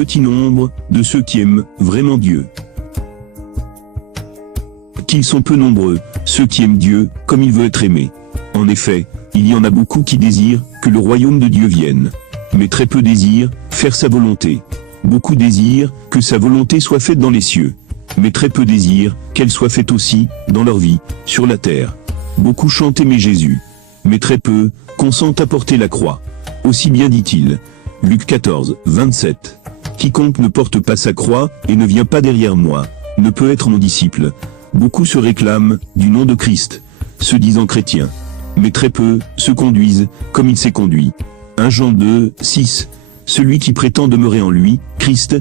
petit nombre de ceux qui aiment vraiment Dieu. Qu'ils sont peu nombreux, ceux qui aiment Dieu, comme il veut être aimé. En effet, il y en a beaucoup qui désirent que le royaume de Dieu vienne. Mais très peu désirent faire sa volonté. Beaucoup désirent que sa volonté soit faite dans les cieux. Mais très peu désirent qu'elle soit faite aussi, dans leur vie, sur la terre. Beaucoup chantent aimer Jésus. Mais très peu consentent à porter la croix. Aussi bien dit-il. Luc 14, 27. Quiconque ne porte pas sa croix, et ne vient pas derrière moi, ne peut être mon disciple. Beaucoup se réclament du nom de Christ, se disant chrétiens. Mais très peu se conduisent comme il s'est conduit. 1 Jean 2, 6. Celui qui prétend demeurer en lui, Christ,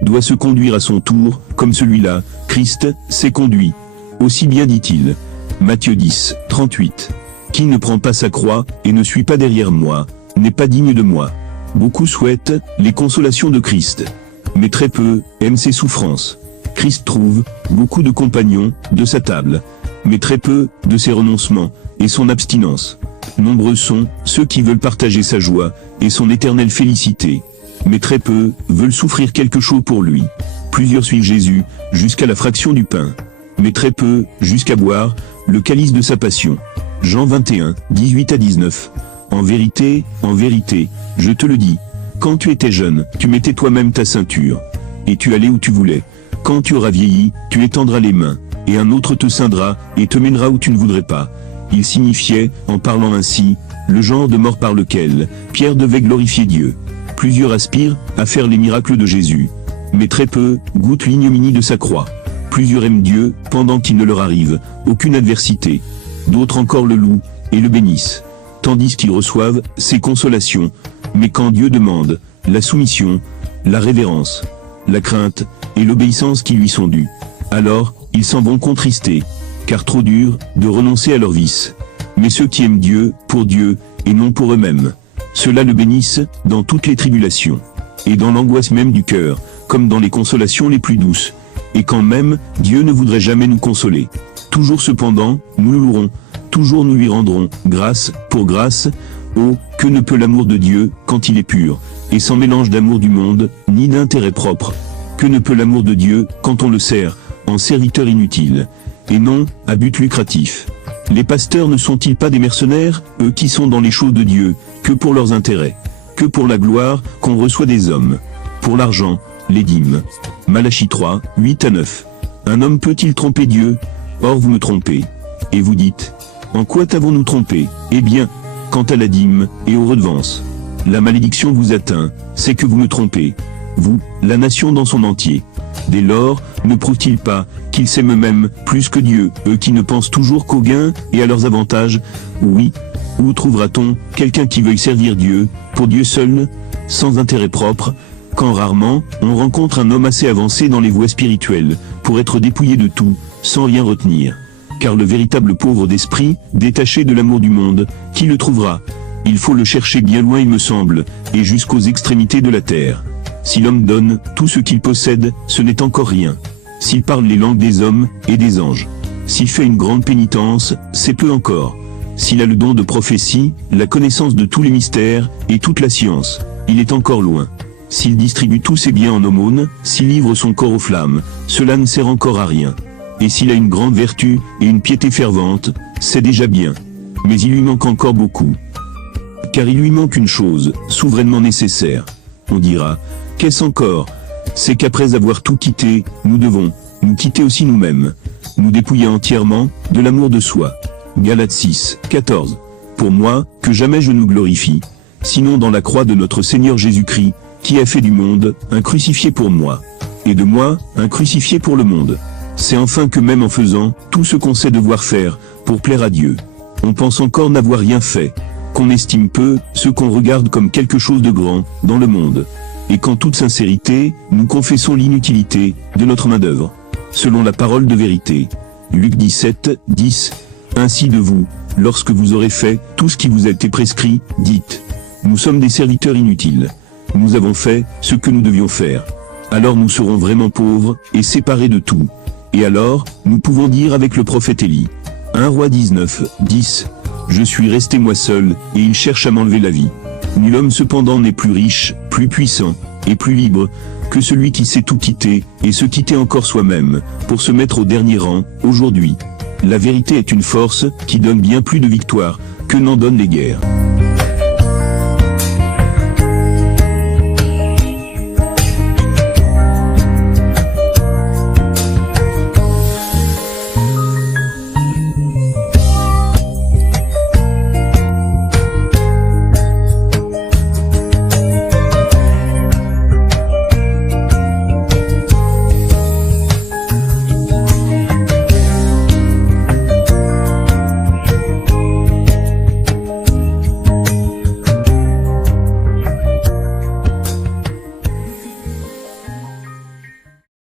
doit se conduire à son tour, comme celui-là, Christ, s'est conduit. Aussi bien dit-il. Matthieu 10, 38. Qui ne prend pas sa croix, et ne suit pas derrière moi, n'est pas digne de moi. Beaucoup souhaitent les consolations de Christ. Mais très peu aiment ses souffrances. Christ trouve beaucoup de compagnons de sa table, mais très peu de ses renoncements et son abstinence. Nombreux sont ceux qui veulent partager sa joie et son éternelle félicité, mais très peu veulent souffrir quelque chose pour lui. Plusieurs suivent Jésus jusqu'à la fraction du pain, mais très peu jusqu'à boire le calice de sa passion. Jean 21, 18 à 19. En vérité, je te le dis, quand tu étais jeune, tu mettais toi-même ta ceinture, et tu allais où tu voulais. Quand tu auras vieilli, tu étendras les mains, et un autre te ceindra, et te mènera où tu ne voudrais pas. Il signifiait, en parlant ainsi, le genre de mort par lequel Pierre devait glorifier Dieu. Plusieurs aspirent à faire les miracles de Jésus, mais très peu goûtent l'ignominie de sa croix. Plusieurs aiment Dieu, pendant qu'il ne leur arrive aucune adversité. D'autres encore le louent, et le bénissent, tandis qu'ils reçoivent ses consolations. Mais quand Dieu demande la soumission, la révérence, la crainte, et l'obéissance qui lui sont dues, alors, ils s'en vont contristés, car trop dur de renoncer à leurs vices. Mais ceux qui aiment Dieu, pour Dieu, et non pour eux-mêmes, ceux-là le bénissent dans toutes les tribulations, et dans l'angoisse même du cœur, comme dans les consolations les plus douces, et quand même, Dieu ne voudrait jamais nous consoler. Toujours cependant, nous le louerons, toujours nous lui rendrons grâce, pour grâce. Oh, que ne peut l'amour de Dieu, quand il est pur, et sans mélange d'amour du monde, ni d'intérêt propre. Que ne peut l'amour de Dieu, quand on le sert, en serviteur inutile, et non, à but lucratif. Les pasteurs ne sont-ils pas des mercenaires, eux qui sont dans les choses de Dieu, que pour leurs intérêts, que pour la gloire qu'on reçoit des hommes, pour l'argent, les dîmes. Malachie 3, 8 à 9. Un homme peut-il tromper Dieu? Or vous me trompez. Et vous dites, en quoi t'avons-nous trompé? Eh bien, quant à la dîme et aux redevances, la malédiction vous atteint, c'est que vous me trompez. Vous, la nation dans son entier. Dès lors, ne prouve-t-il pas qu'ils s'aiment eux-mêmes plus que Dieu, eux qui ne pensent toujours qu'aux gains et à leurs avantages? Oui, où trouvera-t-on quelqu'un qui veuille servir Dieu, pour Dieu seul, sans intérêt propre, quand rarement on rencontre un homme assez avancé dans les voies spirituelles, pour être dépouillé de tout, sans rien retenir? Car le véritable pauvre d'esprit, détaché de l'amour du monde, qui le trouvera? Il faut le chercher bien loin il me semble, et jusqu'aux extrémités de la terre. Si l'homme donne tout ce qu'il possède, ce n'est encore rien. S'il parle les langues des hommes et des anges, s'il fait une grande pénitence, c'est peu encore. S'il a le don de prophétie, la connaissance de tous les mystères, et toute la science, il est encore loin. S'il distribue tous ses biens en aumône, s'il livre son corps aux flammes, cela ne sert encore à rien. Et s'il a une grande vertu et une piété fervente, c'est déjà bien. Mais il lui manque encore beaucoup. Car il lui manque une chose, souverainement nécessaire. On dira, qu'est-ce encore? C'est qu'après avoir tout quitté, nous devons nous quitter aussi nous-mêmes, nous dépouiller entièrement de l'amour de soi. Galates 6, 14. Pour moi, que jamais je nous glorifie, sinon dans la croix de notre Seigneur Jésus-Christ, qui a fait du monde un crucifié pour moi, et de moi un crucifié pour le monde. C'est enfin que même en faisant tout ce qu'on sait devoir faire pour plaire à Dieu, on pense encore n'avoir rien fait, qu'on estime peu ce qu'on regarde comme quelque chose de grand dans le monde, et qu'en toute sincérité, nous confessons l'inutilité de notre main-d'œuvre, selon la parole de vérité. Luc 17, 10. Ainsi de vous, lorsque vous aurez fait tout ce qui vous a été prescrit, dites, nous sommes des serviteurs inutiles. Nous avons fait ce que nous devions faire. Alors nous serons vraiment pauvres et séparés de tout. Et alors, nous pouvons dire avec le prophète Élie, 1 Roi 19, 10, je suis resté moi seul, et il cherche à m'enlever la vie. Nul homme cependant n'est plus riche, plus puissant, est plus libre que celui qui sait tout quitter, et se quitter encore soi-même, pour se mettre au dernier rang, aujourd'hui. La vérité est une force qui donne bien plus de victoires que n'en donnent les guerres.